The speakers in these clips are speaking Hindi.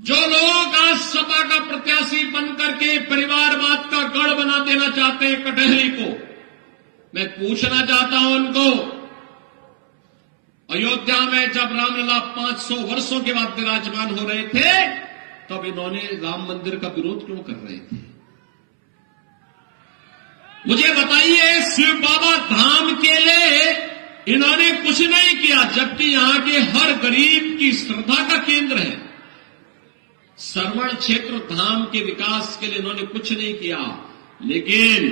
जो लोग आज सपा का प्रत्याशी बनकर के परिवारवाद का गढ़ बना देना चाहते हैं कटहरी को, मैं पूछना चाहता हूं उनको, अयोध्या में जब रामलला 500 वर्षों के बाद विराजमान हो रहे थे तब इन्होंने राम मंदिर का विरोध क्यों कर रहे थे? मुझे बताइए, शिव बाबा धाम के लिए इन्होंने कुछ नहीं किया, जबकि यहां के हर गरीब की श्रद्धा का केंद्र है। श्रवण क्षेत्र धाम के विकास के लिए इन्होंने कुछ नहीं किया, लेकिन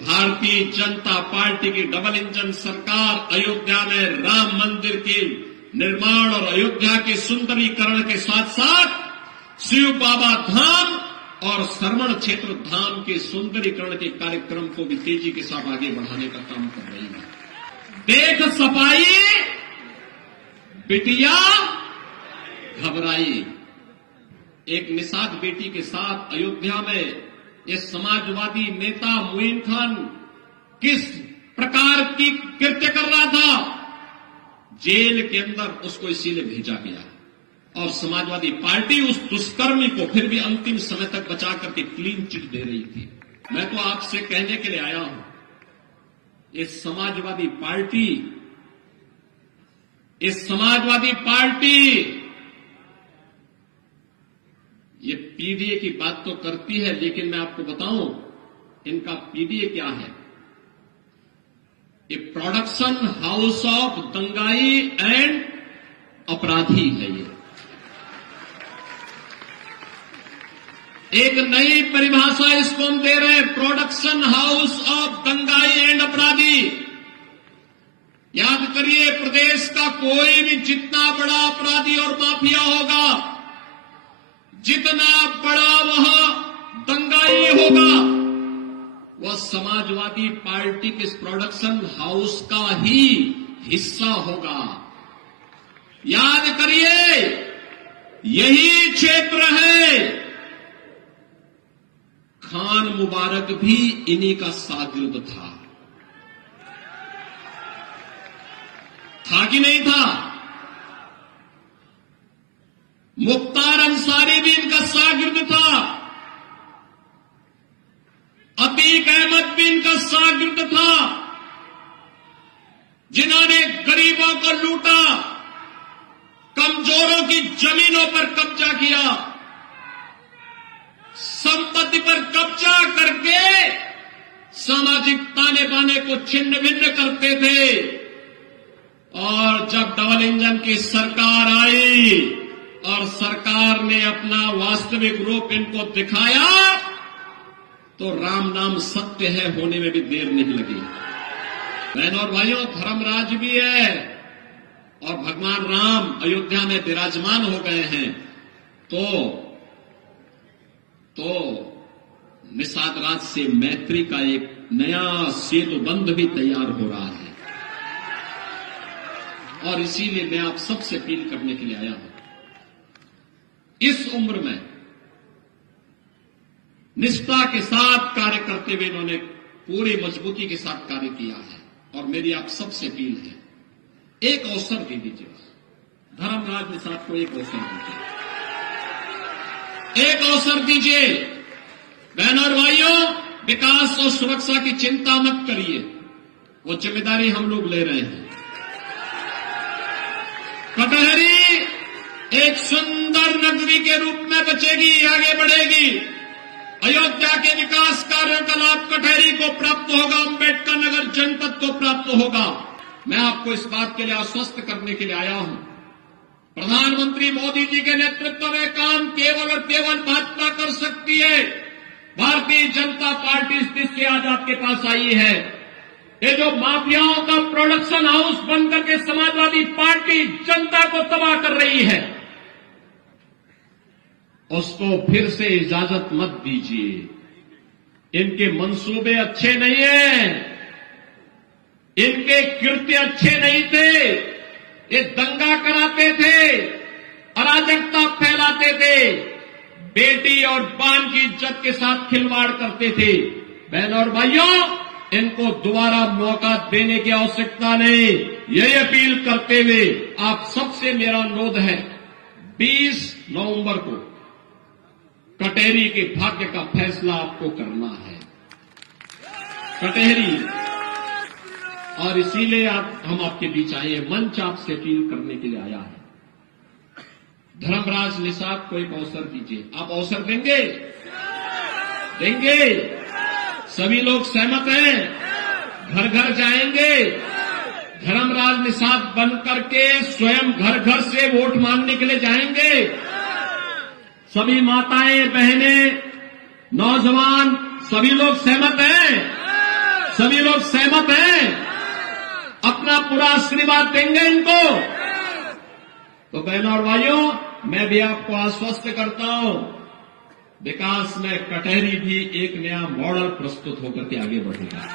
भारतीय जनता पार्टी की डबल इंजन सरकार अयोध्या में राम मंदिर के निर्माण और अयोध्या के सुंदरीकरण के साथ साथ शिव बाबा धाम और श्रवण क्षेत्र धाम के सुंदरीकरण के कार्यक्रम को भी तेजी के साथ आगे बढ़ाने का काम कर रही है। देख सफाई बिटिया घबराई। एक निषाद बेटी के साथ अयोध्या में ये समाजवादी नेता मोइन खान किस प्रकार की कृत्य कर रहा था, जेल के अंदर उसको इसीलिए भेजा गया और समाजवादी पार्टी उस दुष्कर्मी को फिर भी अंतिम समय तक बचा करके क्लीन चिट दे रही थी। मैं तो आपसे कहने के लिए आया हूं, इस समाजवादी पार्टी ये पीडीए की बात तो करती है, लेकिन मैं आपको बताऊं इनका पीडीए क्या है। ये प्रोडक्शन हाउस ऑफ दंगाई एंड अपराधी है। ये एक नई परिभाषा इसको हम दे रहे हैं, प्रोडक्शन हाउस ऑफ दंगाई एंड अपराधी। याद करिए, प्रदेश का कोई भी जितना बड़ा अपराधी और माफिया होगा, जितना बड़ा वह दंगाई होगा, वह समाजवादी पार्टी के इस प्रोडक्शन हाउस का ही हिस्सा होगा। याद करिए, यही क्षेत्र है। खान मुबारक भी इन्हीं का शागिर्द था कि नहीं था? मुख्तार अंसारी भी इनका शागिर्द था, अतीक अहमद भी इनका शागिर्द था, जिन्होंने गरीबों को लूटा, कमजोरों की जमीनों पर कब्जा किया, संपत्ति पर कब्जा करके सामाजिक ताने बाने को छिन्न भिन्न करते थे। और जब डबल इंजन की सरकार आई और सरकार ने अपना वास्तविक रूप इनको दिखाया तो राम नाम सत्य है होने में भी देर नहीं लगी। बहनों और भाइयों, धर्मराज भी है और भगवान राम अयोध्या में विराजमान हो गए हैं, तो निषाद राज से मैत्री का एक नया सेतु बंध भी तैयार हो रहा है। और इसीलिए मैं आप सबसे अपील करने के लिए आया हूं, इस उम्र में निष्ठा के साथ कार्य करते हुए इन्होंने पूरी मजबूती के साथ कार्य किया है। और मेरी आप सबसे अपील है, एक अवसर दे दीजिए, धर्मराज निषाद को एक अवसर दीजिए, एक अवसर दीजिए। बहनों और भाइयों, विकास और सुरक्षा की चिंता मत करिए, वो जिम्मेदारी हम लोग ले रहे हैं। कटहरी एक सुंदर नगरी के रूप में बचेगी, आगे बढ़ेगी। अयोध्या के विकास कार्यों का लाभ कटहरी को प्राप्त होगा, अंबेडकर नगर जनपद को प्राप्त होगा। मैं आपको इस बात के लिए आश्वस्त करने के लिए आया हूं, प्रधानमंत्री मोदी जी के नेतृत्व में काम केवल और केवल भाजपा कर सकती है। भारतीय जनता पार्टी इस देश से आज आपके पास आई है। ये जो माफियाओं का प्रोडक्शन हाउस बनकर के समाजवादी पार्टी जनता को तबाह कर रही है, उसको फिर से इजाजत मत दीजिए। इनके मंसूबे अच्छे नहीं हैं, इनके कृत्य अच्छे नहीं थे। ये दंगा कराते थे, अराजकता फैलाते थे, बेटी और बान की इज्जत के साथ खिलवाड़ करते थे। बहनों और भाइयों, इनको दोबारा मौका देने की आवश्यकता नहीं। यही अपील करते हुए आप सबसे मेरा अनुरोध है, 20 नवंबर को कटहरी के भाग्य का फैसला आपको करना है। कटहरी, और इसीलिए हम आपके बीच आए हैं, मंच आपसे अपील करने के लिए आया है। धर्मराज निषाद को एक अवसर दीजिए। आप अवसर देंगे? देंगे? सभी लोग सहमत हैं? घर घर जाएंगे, धर्मराज निषाद बन करके स्वयं घर घर से वोट मांगने के लिए जाएंगे। सभी माताएं, बहनें, नौजवान, सभी लोग सहमत हैं? सभी लोग सहमत हैं? अपना पूरा आशीर्वाद देंगे इनको? तो बहनों और भाइयों, मैं भी आपको आश्वस्त करता हूं, विकास में कटहरी भी एक नया मॉडल प्रस्तुत होकर के आगे बढ़ेगा।